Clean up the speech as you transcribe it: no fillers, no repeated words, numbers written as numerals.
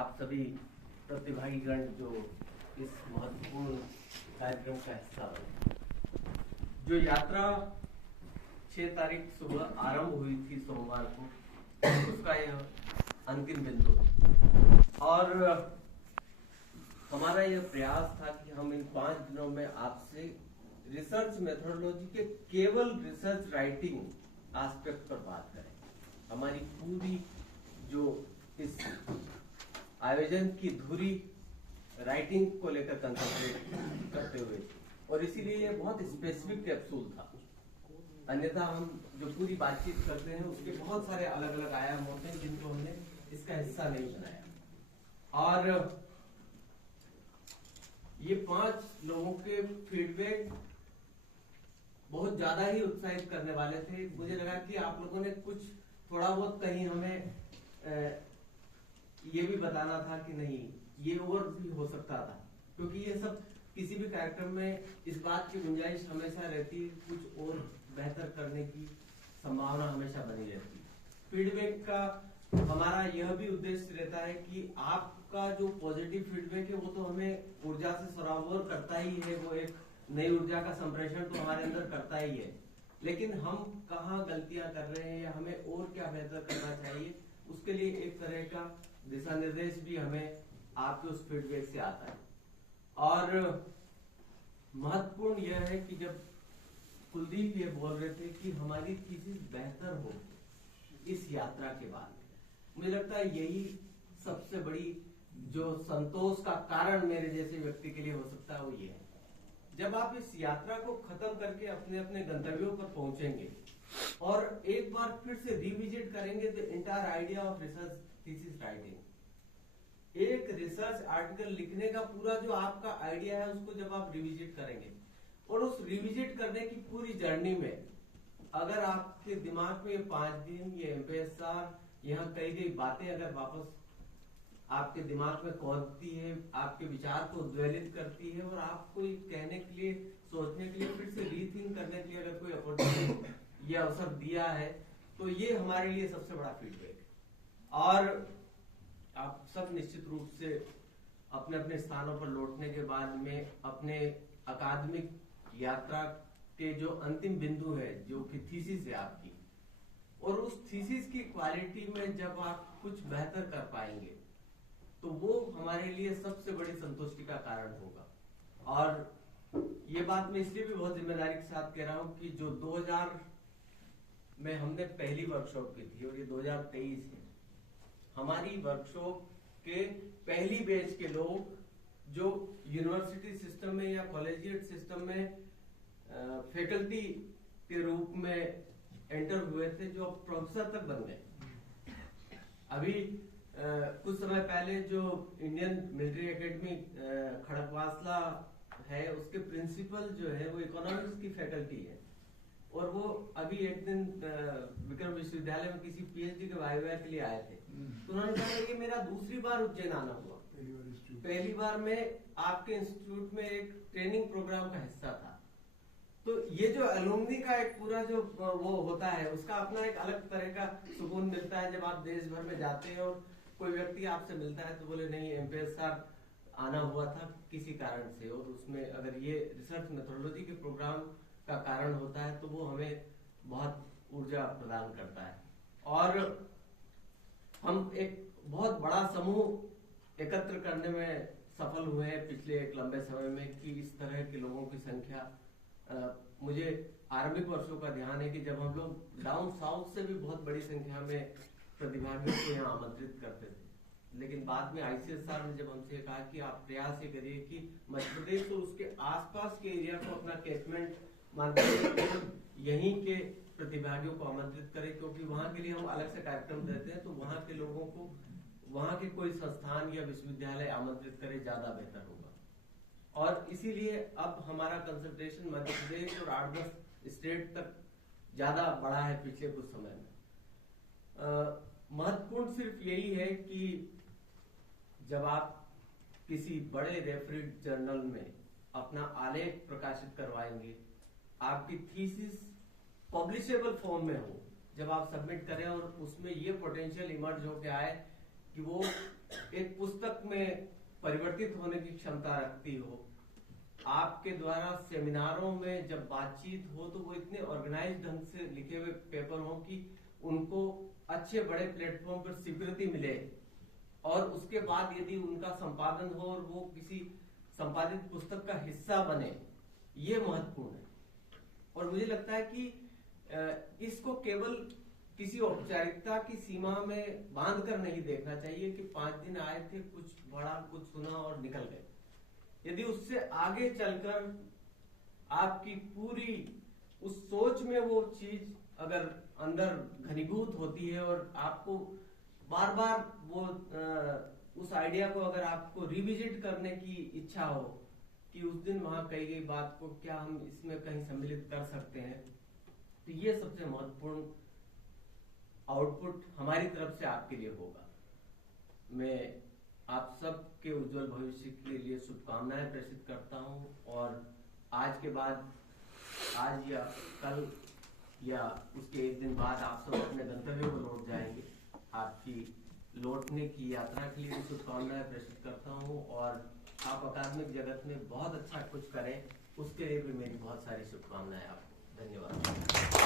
आप सभी प्रतिभागीगण जो इस महत्वपूर्ण कार्यक्रम का हिस्सा बने। जो यात्रा 6 तारीख सुबह आरंभ हुई थी सोमवार को, उसका यह अंतिम बिंदु है और हमारा यह प्रयास था कि हम इन 5 दिनों में आपसे रिसर्च मेथोडोलॉजी के केवल रिसर्च राइटिंग एस्पेक्ट पर बात करें। हमारी पूरी जो इस आयोजन की धुरी राइटिंग को लेकर कंसंट्रेट करते हुए, और इसीलिए ये बहुत स्पेसिफिक कैप्सूल था। अन्यथा हम जो पूरी बातचीत करते हैं उसके बहुत सारे अलग अलग आयाम होते हैं जिनको हमने इसका हिस्सा नहीं बनाया। और ये 5 लोगों के फीडबैक बहुत ज्यादा ही उत्साहित करने वाले थे। मुझे लगा कि आप लोगों ने कुछ थोड़ा बहुत कहीं हमें ये भी बताना था कि नहीं, ये और भी हो सकता था, क्योंकि ये सब किसी भी कार्यक्रम में इस बात की गुंजाइश हमेशा रहती है, कुछ और बेहतर करने की संभावना हमेशा बनी रहती है। फीडबैक का हमारा यह भी उद्देश्य रहता है कि आपका जो पॉजिटिव फीडबैक है वो तो हमें ऊर्जा से सराबोर करता ही है, वो एक नई ऊर्जा का संप्रेषण तो हमारे अंदर करता ही है, लेकिन हम कहाँ गलतियां कर रहे हैं या हमें और क्या बेहतर करना चाहिए, उसके लिए एक तरह का दिशा निर्देश भी हमें आपके उस फीडबैक से आता है। और महत्वपूर्ण यह है कि जब कुलदीप ये बोल रहे थे कि हमारी थीसिस बेहतर हो इस यात्रा के बाद, मुझे लगता है यही सबसे बड़ी जो संतोष का कारण मेरे जैसे व्यक्ति के लिए हो सकता है, वो ये है जब आप इस यात्रा को खत्म करके अपने अपने गंतव्यों पर पहुंचेंगे और एक बार फिर से रिविजिट करेंगे the entire idea of research thesis writing. एक रिसर्च आर्टिकल लिखने का पूरा जो आपका आइडिया है उसको जब आप रिविजिट करेंगे और उस रिविजिट करने की पूरी जर्नी में अगर आपके दिमाग में 5 दिन ये एमपीएसआर यहाँ कही गई बातें अगर वापस आपके दिमाग में कौंधती है, आपके विचार को उद्वेलित करती है और आपको कहने के लिए, सोचने के लिए, फिर से रीथिंक करने के लिए अगर कोई अपॉर्चुनिटी ये अवसर दिया है, तो ये हमारे लिए सबसे बड़ा फीडबैक है। और आप सब निश्चित रूप से अपने अपने स्थानों पर लौटने के बाद में अपने अकादमिक यात्रा के जो अंतिम बिंदु है, जो कि थीसिस है आपकी, और उस थीसिस की क्वालिटी में जब आप कुछ बेहतर कर पाएंगे तो वो हमारे लिए सबसे बड़ी संतुष्टि का कारण होगा। और ये बात मैं इसलिए भी बहुत जिम्मेदारी के साथ कह रहा हूं कि जो 2000 में हमने पहली वर्कशॉप की थी और ये 2023 है, हमारी वर्कशॉप के पहली बैच के लोग जो यूनिवर्सिटी सिस्टम में या कॉलेजिएट सिस्टम में फैकल्टी के रूप में एंटर हुए थे, जो प्रोफेसर तक बन गए। अभी कुछ समय पहले जो इंडियन मिलिट्री एकेडमी खड़गवासला है, उसके प्रिंसिपल जो है वो इकोनॉमिक्स की फैकल्टी है, और वो अभी एक दिन विक्रम विश्वविद्यालय में किसी पीएचडी के वाइवा के लिए आए थे, तो उन्होंने कहा कि मेरा दूसरी बार उज्जैन आना हुआ, पहली बार मैं आपके इंस्टीट्यूट में एक ट्रेनिंग प्रोग्राम का हिस्सा था। तो ये जो एलुमनी का एक पूरा जो वो होता है, उसका अपना एक अलग तरह का सुकून मिलता है जब आप देश भर में जाते हैं और कोई व्यक्ति आपसे मिलता है तो बोले नहीं एमपीएसआर आना हुआ था किसी कारण से, और उसमें अगर ये रिसर्च मेथोडोलॉजी के प्रोग्राम का कारण होता है तो वो हमें बहुत ऊर्जा प्रदान करता है। और हम एक बहुत बड़ा समूह एकत्र करने में सफल हुए हैं पिछले एक लंबे समय में कि इस तरह के लोगों की संख्या, मुझे आरंभिक वर्षों का ध्यान है कि जब हम लोग डाउन साउथ से भी बहुत बड़ी संख्या में प्रतिभागियों को यहाँ आमंत्रित करते थे, लेकिन बाद में आईसीएसआर ने जब हमसे कहा कि आप प्रयास ये करिए कि मध्य प्रदेश और उसके आसपास के एरिया को अपना कैचमेंट मानकर यहीं के प्रतिभागियों को आमंत्रित करें, क्योंकि वहां के लिए हम अलग से कार्यक्रम देते हैं, तो वहां के लोगों को वहां के कोई संस्थान या विश्वविद्यालय आमंत्रित करे, ज्यादा बेहतर होगा। और इसीलिए अब हमारा कंसंट्रेशन मध्य प्रदेश और 8-10 स्टेट तक ज्यादा बढ़ा है पिछले कुछ समय में। महत्वपूर्ण सिर्फ यही है कि जब आप किसी बड़े रेफरेड जर्नल में अपना आलेख प्रकाशित करवाएंगे, आपकी थीसिस पब्लिशेबल फॉर्म में हो, जब आप सबमिट करें और उसमें ये पोटेंशियल इमर्ज हो के आए कि वो एक पुस्तक में परिवर्तित होने की क्षमता रखती हो। आपके द्वारा सेमिनारों में जब बातचीत हो तो वो इतने ऑर्गेनाइज ढंग से लिखे हुए पेपर हो कि उनको अच्छे बड़े प्लेटफॉर्म पर स्वीकृति मिले, और उसके बाद यदि उनका संपादन हो और वो किसी संपादित पुस्तक का हिस्सा बने, ये महत्वपूर्ण है। और मुझे लगता है कि इसको केवल किसी औपचारिकता की सीमा में बांध कर नहीं देखना चाहिए कि 5 दिन आए थे, कुछ पढ़ा, कुछ सुना और निकल गए। यदि उससे आगे चलकर आपकी पूरी उस सोच में वो चीज अगर अंदर घनीभूत होती है और आपको बार बार वो उस आइडिया को अगर आपको रिविजिट करने की इच्छा हो कि उस दिन वहां कही गई बात को क्या हम इसमें कहीं सम्मिलित कर सकते हैं, तो ये सबसे महत्वपूर्ण आउटपुट हमारी तरफ से आपके लिए होगा। मैं आप सब के उज्जवल भविष्य के लिए शुभकामनाएं प्रेषित करता हूं, और आज के बाद, आज या कल या उसके एक दिन बाद आप सब अपने गंतव्य को लौट जाएंगे। आपकी लौटने की यात्रा के लिए शुभकामनाएं प्रेषित करता हूं, और आप अकादमिक जगत में बहुत अच्छा कुछ करें, उसके लिए भी मेरी बहुत सारी शुभकामनाएं आपको। धन्यवाद।